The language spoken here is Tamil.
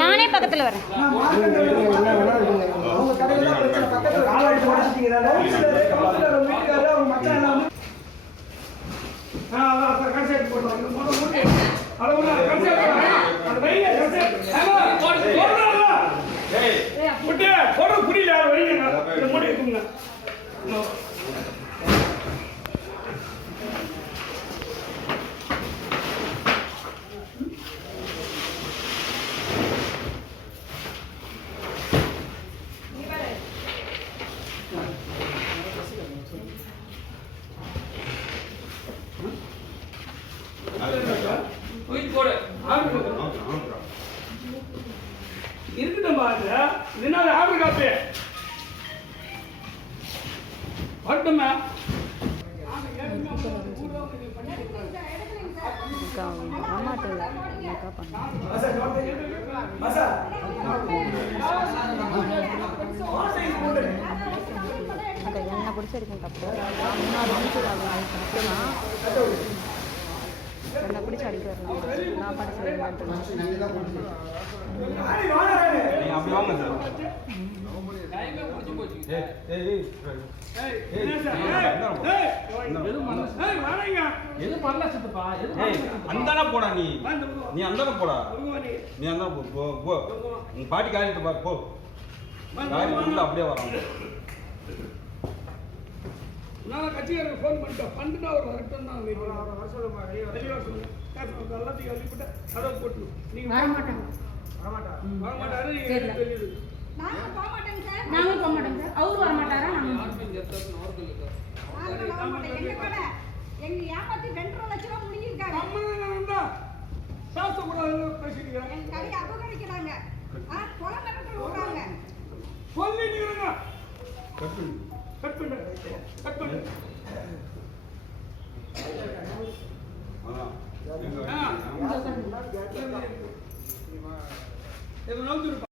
நானே பக்கத்துல வரேன். இருக்கட்டும் பாருங்க, என்ன ஆர்டர் காப்பி வரட்டுமா? என்ன பிடிச்சிருக்கேன் தப்பு என்ன பிடிச்சி அடிக்க வரலாம். நான் படிச்சு போடா நீ அந்த போடா நீ அந்த போ பாட்டி காரியத்தை பாரு போ அப்படியே வரான். நான் கட்சிக்காரருக்கு ஃபோன் பண்ணிட்டேன். ஃபண்டுனா ஒரு வரட்டும் தான் எல்லாத்தையும் அள்ளிவிட்டு அதை போட்டு நீங்கள் வரமாட்டாரு. நீங்கள் தெரியுது நாங்களும் போக மாட்டோங்க சார். அவரு வர மாட்டாரா? எங்க ஏமாத்தி 2.5 லட்சம் ரூபாய் முடிஞ்சிருக்காங்க. அம்மா சாஸ்திர கூட பேசிட்டு எங்க கடையை அபகரிக்கிறாங்க. கொலை மிரட்டல் விடுறாங்க. சொல்லிட்டீங்க. கட் பண்ணு. இது 40 ரூபாய்.